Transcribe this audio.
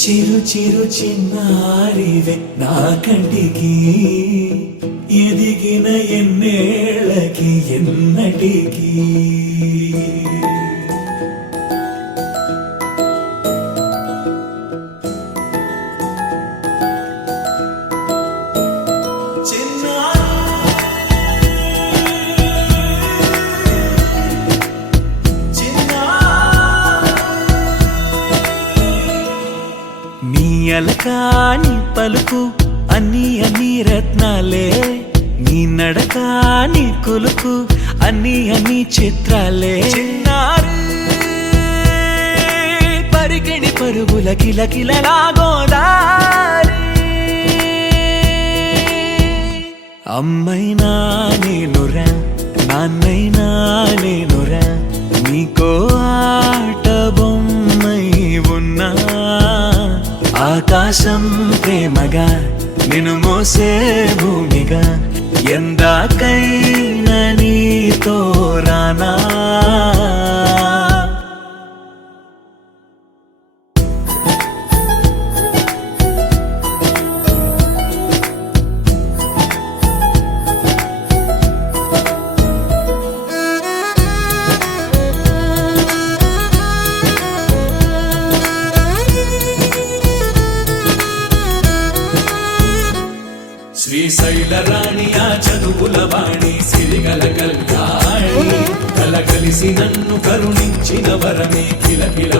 చిరు చిరు చిన్నారివే నా కంటికి ఎదిగిన ఎన్నేళ్ళకి ఎన్నటికి అలకాని పలుకు అన్ని అన్ని రత్నాలే నీ నడకాని కొలుకు అన్ని అన్ని చిత్రాలే పరికిణి పరుగుల కిలకిలలాగోదారి అమ్మైనా నేనురా నాన్నైనా నేనురా నీకో ఆట బొమ్మై ఉన్నా ఆకాశం ప్రేమగా నిన్ను మోసే భూమిగా ఎందాకైనా నీతో రానా శ్రీశైల రాణి ఆ చదువుల వాణి సిరిగల కల్యాణి కలగలిసి నన్ను కరుణించిన వరమే కిలకిల